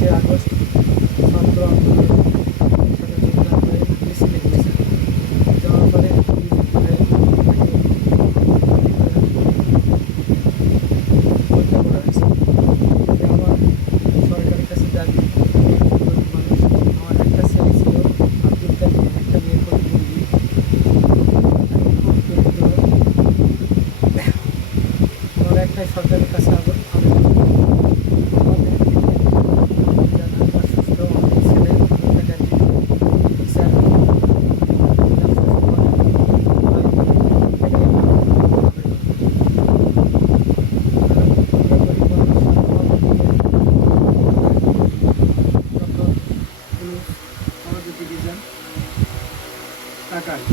5 August ছাত্র আন্দোলনের সাথে যোগদান করে মিছিলে গিয়েছেন। যাওয়ার পরে হত্যা করা হয়েছে। আমার সরকারের কাছে দাবি, মানুষ, আমার একটা ছেলে ছিল আব্দুল কালিম, একটা মেয়ের প্রতিবন্ধী। আমার একটাই সরকারের কাছে আবেদন, আমাদের যারা অসুস্থ আমাদের ছেলে হত্যাকারী বিচার আমাদের ডিভিশন টাকায়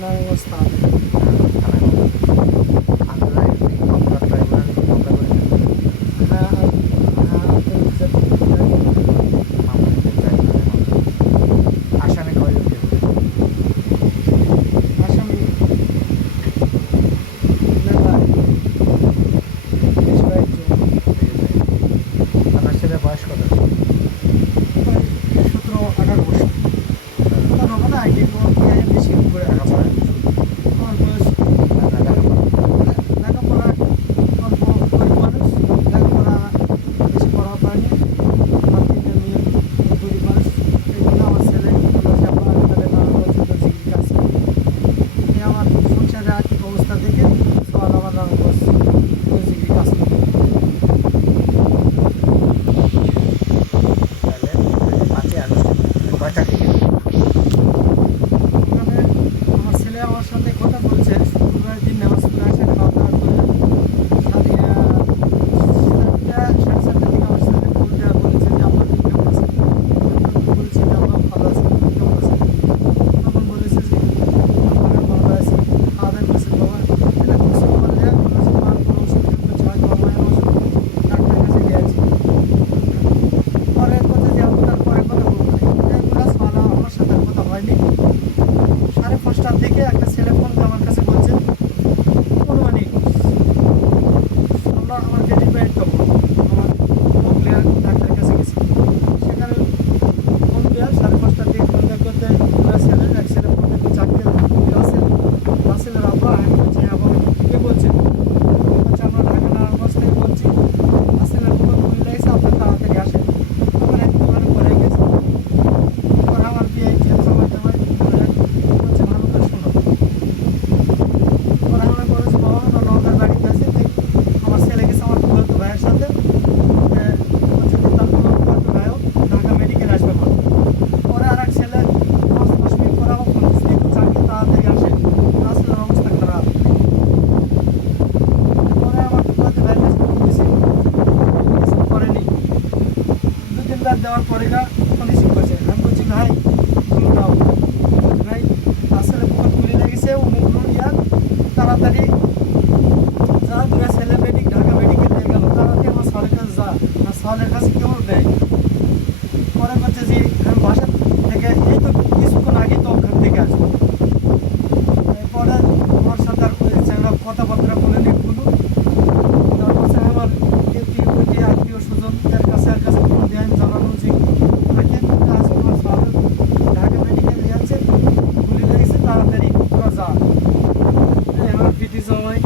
নারায়ণগঞ্জ আসামি কয়জন? আসামি মেলায় বেশ কয়েকজন, আমার ছেলের বয়স কত? প্রায় 17-18 বছর। কথা হবে না, আগে বেশি করে লেখাপড়া? আমার বয়স লেখাপড়া অল্প গরিব মানুষ, লেখাপড়া বেশি পড়া পায়নি, আমার 3টা মেয়ে, গরিব মানুষ। এই জন্য আমার ছেলে কাজ করে। আমার সংসারের আর্থিক অবস্থা দেখে সবাই আমার নারায়ণগঞ্জ ডিগ্রি কাজ করে। তাহলে 5ই আগস্ট কয়টা থেকে? ওখানে আমার ছেলে আমার সাথে কথা বলছে, শুক্রবার দিন নামাজ পড়ে আসে, খাওয়া দাওয়া করে 7:30 থেকে আমার সাথে ফোন দেওয়া বলেছে যে আপনার দিন কেমন আছে। বলছি যে আমরা ভালো আছি, কেমন আছে। তখন বলেছে যে আমরা ভালো আছি, খাওয়া দাওয়া করছে বাবা, এটা কিছু বললে আমার কোনো ওষুধ করছে, হয়তো আমার ওষুধ ডাক্তারের কাছে গিয়েছি। পরে কথা যে আপনার পরে কথা বলবো, এগুলো সালা আমার সাথে আর কথা হয়নি। 5:30টার দিকে একটা ছেলে ফোন দিয়ে আমার কাছে বলছে, অনুমানিক আমরা আমার ডেলিভারি করবো, আমার প্লেয়ার ডাক্তারের কাছে গেছি। সেখানে ফোন দেওয়া 5:30টার দিকে ফোন দেওয়া করতে ছেলে এক ছেলে ফোন দিয়ে চাকরি রাসেলের আব্বা, আমি বলছি আবার কে বলছেন? বলছে আমরা ঢাকা নারায়ণগঞ্জ থেকে বলছি, রাসেলের কোনো ভুল লাগছে, আপনার তাড়াতাড়ি আসেন। আমার একটুখানি পরে গেছে, পরে আমার বিয়ে সময় বলছে ভালো করে শোনো। পরে আমরা বলেছি বাবা আমরা নওগাঁর বাড়িতে আছি, আমার ছেলে গেছে আমার ফুলতো ভাইয়ের সাথে, বলছে যে তার ফুলতো ভাইও ঢাকা মেডিকেল আসবে বলে। পরে আর এক ছেলে 5-10 মিনিট পরে আমার ফোন দিচ্ছে, একটু চাকরি তাড়াতাড়ি আসে, রাস্তার অবস্থা খারাপ। পরে আমার ফুলতো ভাইয়ের কাছে ফোন দিয়েছি, কিছু করেনি। 2-3 বার দেওয়ার পরে ফোন রিসিভ করছে। আমি বলছি ভাই ফোন দাও, বলছি ভাই আসলে ফোন তুলে লেগেছে অমুক ইয়ার, তাড়াতাড়ি যা, 2 ছেলে ঢাকা মেডিকেল নিয়ে গেল, তাড়াতাড়ি আমার সলের কাছে যা, আর সলের কাছে কেউ দেয়। পরে বলছে যে আমি বাসা থেকে এই তো কিছুক্ষণ আগে তো ওখান থেকে আসবো। এরপরে আমার সাথে আর ছেলেরা কথাবার্তা বলে নিয়ে বলুন, তারপর আমার আত্মীয় স্বজনদের কাছে ফোন দিয়ে জানানো যে তাকে আজ আমার সল ঢাকা মেডিকেল নিয়ে আছে, গুলি লেগেছে, তাড়াতাড়ি তোরা যা। আমার পিটি জামাই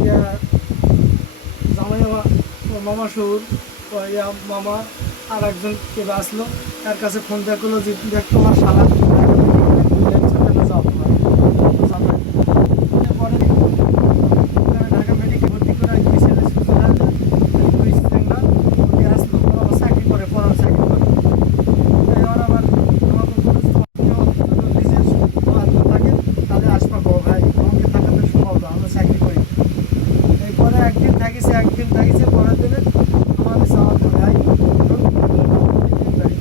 আমার মামা শহুর মামা আর একজন কে আসলো, তার কাছে ফোন দেওয়া করলো যে দেখ তোমার শালা ঢাকা মেডিকেলে যাও তোমার জামাই। পরে ঢাকা মেডিকেল ভর্তি করে 2 ছেলে আসলো, আমার চাকরি করে, পড়ার চাকরি করে। এবার আবার আমার নিজের থাকে তাদের আসবার বড় ভাই আমাকে থাকাতে সম্ভব না, আমরা চাকরি করি। এরপরে একদিন থাকিছে পরের দিনে আমাদের আমাদের ভাই ভাই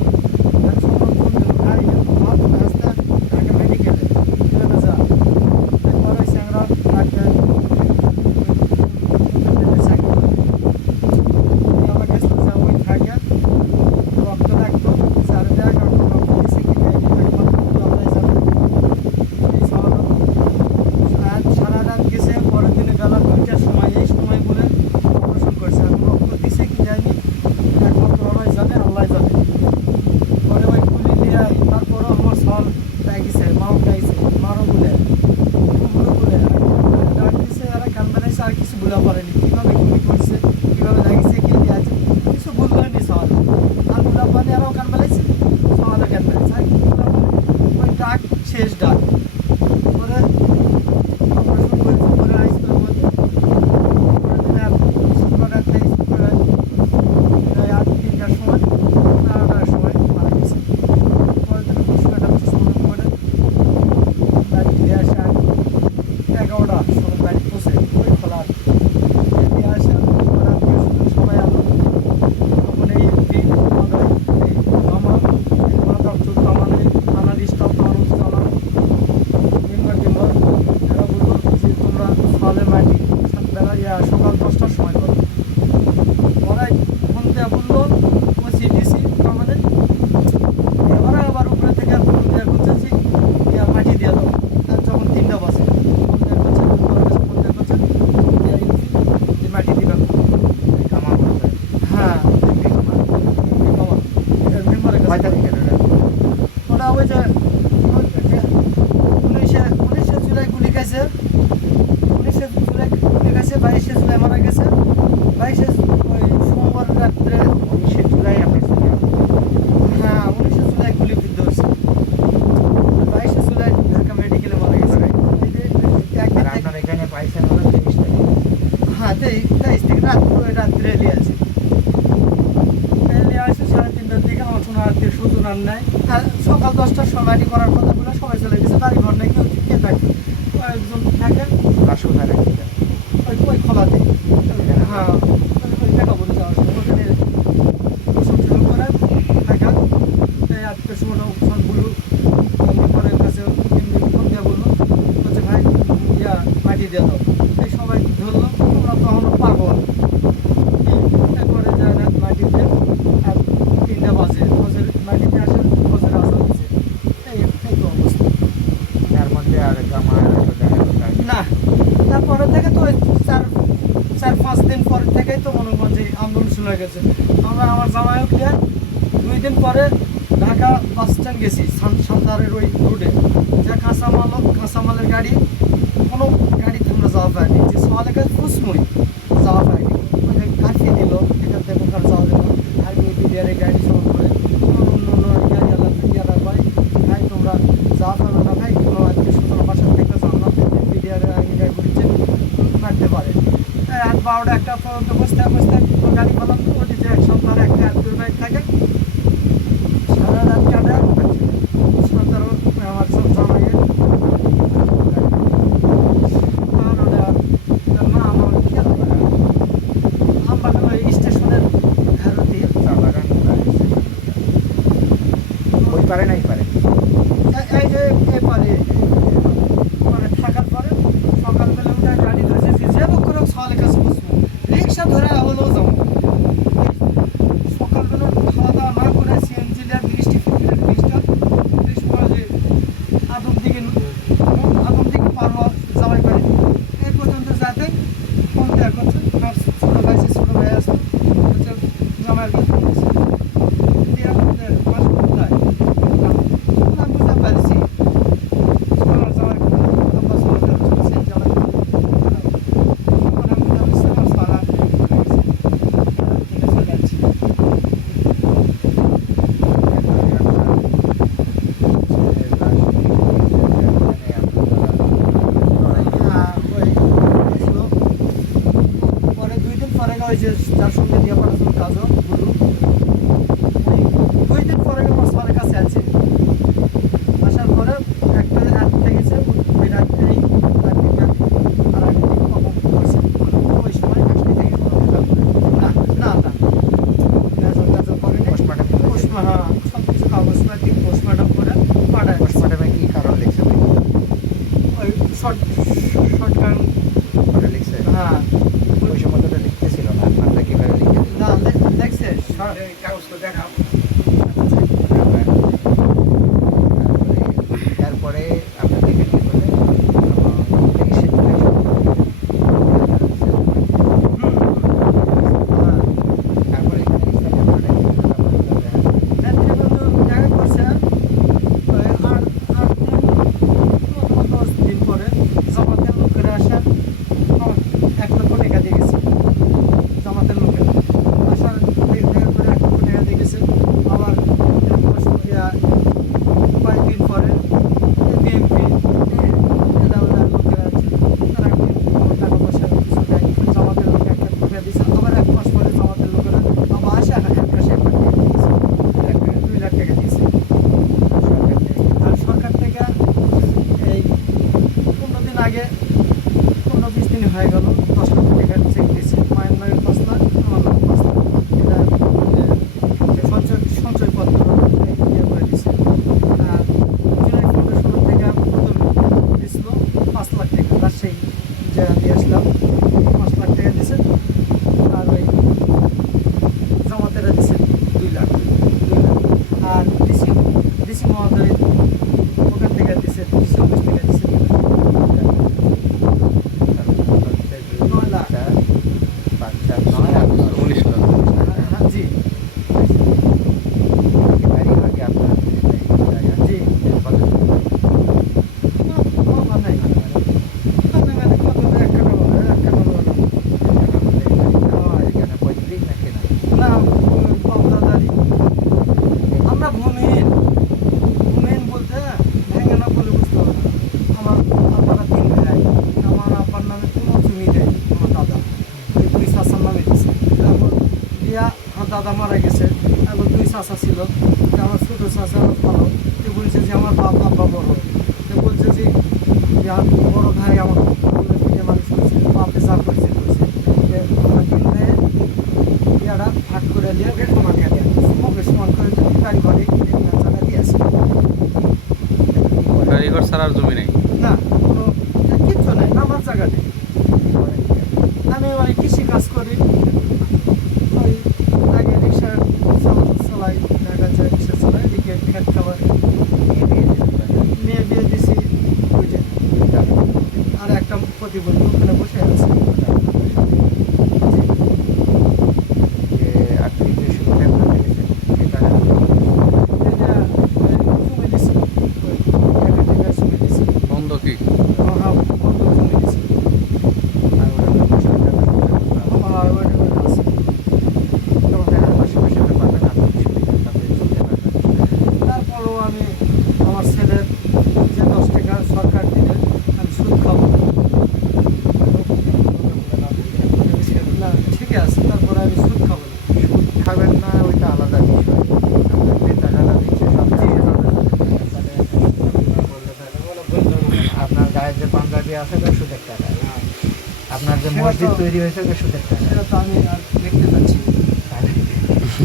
যে 19শে জুলাই গুলি খাইছে, 19শে জুলাই গুলি খাইছে, 22শে জুলাই মারা গেছে। 22শে ওই সোমবার রাত্রে, 19শে জুলাই আপনার ছেলে হ্যাঁ 19শে জুলাই গুলিবিদ্ধ হয়েছে। 22শে জুলাই ঢাকা মেডিকেলে মারা গেছে। এই যে একদিন আর আপনার এখানে পাইছেন হলো 23 তারিখ। হ্যাঁ 23 থেকে রাত্রে এলিয়ে আছে। এলিয়ে আসে 3:30টার দিকে, আমার কোনো আত্মীয় স্বজন আর নাই। আর সকাল 10টার সময় করার কথা বলে সবাই চলে গেছে, বাড়ি ঘর নেই, কেউ কে থাকে, একজন থাকে লাশ কোথায় রাখছিলেন? ওই খোলাতে। হ্যাঁ ওই টাকা বলে যাওয়ার সময় ওখানে গোসল টোসল করে থাকা। এই আত্মীয় স্বজন সবগুলো পরের কাছে এমনি ফোন দিয়ে বললো হচ্ছে ভাই মাটি দিয়ে দাও। এই সবাই ধরলো, আমরা তখনও পাগল। এরপরে যায় রাত মাটি দিয়ে, আর 3টা বাজে ফজর মাটি দিয়ে আসে, ফজর আসা দিচ্ছে। এই তো অবস্থা। তার মধ্যে আর জামাই দেখা যায় না তারপরে থেকে তো ওই 4-5 দিন পর থেকেই তো মনে করেন যে আন্দোলন শুরু হয়ে গেছে। আমার জামাইও ক্লিয়ার, 2 দিন পরে ঢাকা বাস স্ট্যান্ড গেছি, সান্তারের ওই রোডে, যে কাঁচামালের গাড়ি, কোনো গাড়িতে আমরা যাওয়া পাইনি, যে সকালে কাছে ফুসমুই যাওয়া পাইনি। মানে কাটিয়ে দিল, এখান থেকে ওখানে যাওয়া যেত। আর ওই বিডিআরের গাড়ি সব করে অন্য অন্য গাড়ি ভাই ভাই তোমরা যাওয়া পাবে না ভাই, কোনো আজকে সুতরাং বাসার থেকে যাও না, বিডিআরের আগে গাড়ি ঘুরছে থাকতে পারে। রাত 12টা 1টা পর্যন্ত বসতে গাড়ি পালাম, ওটি যে এক সপ্তাহে একটা আত্মীয় বাইক থাকে, সারা রাত কাটা সন্তান আমার সব জামাইয়ের। আর ওটা মা আমার খেয়াল করে আমার ওই স্টেশনের ধারতি চালাগান ওই পারে নাই পারে এই যে এপারে মানে থাকার পরে সকালবেলা উঠে গাড়ি ধরেছে, যে বুক করে সকালে কাছে বসবো, রিক্সা ধরে হলেও যাবো। সকালবেলা খাওয়া দাওয়া না করে সিএনজি আর 30টা এই সময় যে আদম দিকে পারবো যাওয়াই পারি। এই পর্যন্ত যাতে ফোন দেওয়া করছে, আমার ছোটো ভাই আসতো হচ্ছে জামাইয়ের কাছে বলছে দিয়া বাস কোথায় আমি বুঝতে পারছি আমার জামাই আব্বা চলছে জামাই আমি বুঝতে পারছি আমার সারা ঠিক আছে যাচ্ছি। পরে 2 দিন পরে ওই যে যার সঙ্গে দিয়ে পড়াশোনা কাজও বলুন, 2 দিন পরে আমার সবার কাছে আছে। আসার পরে একটা রাত থেকেছে, ওই রাত্রেই আর আগে দিকে কখন করছে ওই সময় কাজটি থেকে না না না গাজর করে পোস্টমর্টম হ্যাঁ সব কিছু কাগজপাতি পোস্টমর্টম করে পাঠায়। পোস্টমর্টমে কি কারণ লিখছে ওই শর্টকাট ওটা লিখছে? হ্যাঁ ওই সময় তো ওটা লিখতেছিল না, আপনারটা কিভাবে লিখে দিল? না লেখছে কাগজটা দেখাও। তারপরে আপনাদেরকে কি বলে 23শে জুলাই তারপরে এখানে ইসলামের মানে দেখা করছে 8 দিন পরে জামাতের লোকেরা আসা 1 লক্ষ টাকা দিয়ে গেছে। জামাতের লোকেরা আসার দেখা করে 1 লক্ষ টাকা দিয়ে গেছে। আবার কয়েকদিন পরে বিএনপি লোকেরা আছে, তারা টাকা পয়সা কিছু দেয়, জামাতের লোক 1 লাখ টাকা দিয়েছে। আবার 1 মাস পরে জামাতের লোকেরা আবার আসা ক্যাশে 2 লাখ টাকা দিয়েছে। আর সরকার থেকে এই 15 দিন আগে 15-20 দিন হয়ে গেল 10 লক্ষ টাকার চেক দিয়েছে। মায়ের নামে 5 লাখ, আমার নামে 5 লাখ, এটা সঞ্চয়পত্র ইয়ে করে দিচ্ছে। আর জুলাই ফাউন্ডেশন থেকে প্রথম দিয়েছিল 5 লাখ টাকা, রাজশাহী যে দিয়ে আসলাম 5 লাখ টাকা দিয়েছে। আর ওই জামাতেরা দিচ্ছে 2 লাখ। আর ডিসি মহোদয় ওখান থেকে দিচ্ছে 220 টাকা দিচ্ছে। 9 লাখ। জি জি চাচা ভালো, সে বলছে যে আমার বাপ আব্বা বড়, সে বলছে যে আর বড় ভাই আমার বিয়ে মানুষ করছে, বাপে যা করছে করছে, আমরা তিন ভাইয়ের বিয়াটা ভাগ করে দিয়ে সমান খেলে মুখে সমান করে যদি বাড়ি ঘরে জায়গা দিয়ে আসে বাড়িঘর ছাড়ার জমি নেই। না, কোনো কিচ্ছু নেই, আমার জায়গা নেই। আমি ওই কৃষি কাজ করি, ওই আগে রিক্সা চালাই, দেখা যায় রিক্সা চালাই, এদিকে খেত খাবার, মেয়ে বিয়ে দিছি ওইটা। আর একটা প্রতিবন্ধী ওখানে বসে আছে। আর্থিক যে সুবিধাগুলো পেয়েছেন এই টাকাটা এটা জমি দিছি, ওই 1 টাকা জমি দিছি, বন্ধ কি? বন্ধ জমি দিছি। আর ওটা সুবিধাটা আমার ওইটা আছে। তোমাদের পাশাপাশি একটা পাবেন আর্থিক সুবিধা তাতে চলতে পারবেন। তারপরও আমি আমার ছেলের যে 10 টাকা সরকার দিলে আমি সুদ খাবো না, ঠিক আছে, তারপরে আমি সুদ খাবো না। সুদ খাবেন না ওইটা আলাদা বিষয়। আপনার যে টাকাটা দিচ্ছে সরকার আপনার গায়ের যে পাঞ্জাবি আছে ওটা সুদের টাকা, আপনার যে মসজিদ তৈরি হয়েছে ওটা সুদের টাকা। সেটা তো আমি আর দেখতে পাচ্ছি না।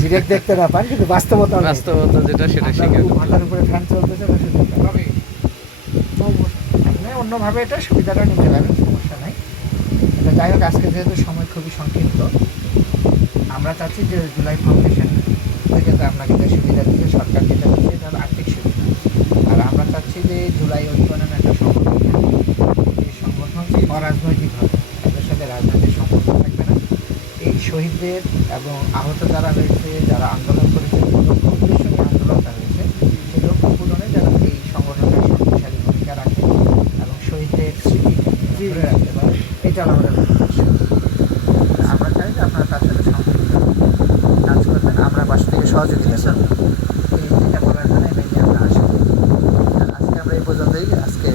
ডিরেক্ট দেখতে না পান কিন্তু বাস্তবতা নেই। বাস্তবতা যেটা সেটা আপনার শিখে ঘন্টার উপরে ফ্যান চলতেছে ওটা সুদের টাকা। আপনি অন্যভাবে এটা সুবিধাটা নিতে পারেন, সমস্যা নাই। এটা যাই হোক, আজকে যেহেতু সময় খুবই সংক্ষিপ্ত, আমরা চাচ্ছি যে জুলাই ফাউন্ডেশন থেকে যে আপনাকে যে সুবিধা দিচ্ছে সরকার যেটা দিচ্ছে এটা হলো আর্থিক সুবিধা। আর আমরা চাচ্ছি যে জুলাই ঐক্যনামে একটা সংগঠন, এই সংগঠন অরাজনৈতিক হবে, এদের সাথে রাজনৈতিক সম্পর্ক থাকবে না। এই শহীদদের এবং আহত যারা হয়েছে, যারা আন্দোলন করেছে, লক্ষ্য উদ্দেশ্য নিয়ে আন্দোলনটা হয়েছে, সেই লক্ষ্য পূরণে যারা এই সংগঠনটা শক্তিশালী ভূমিকা রাখে এবং শহীদদের স্মৃতি ধরে রাখতে পারে, এটা হলো আমাদের উদ্দেশ্য। আমরা চাই যে আপনারা তার সাথে সম্পৃক্ত কাজ করবেন, আমরা বাসা থেকে সহযোগিতা করবেন। এই যেটা বলার জন্য মেনলি আমরা আসি। আজকে আমরা এই পর্যন্তই, আজকে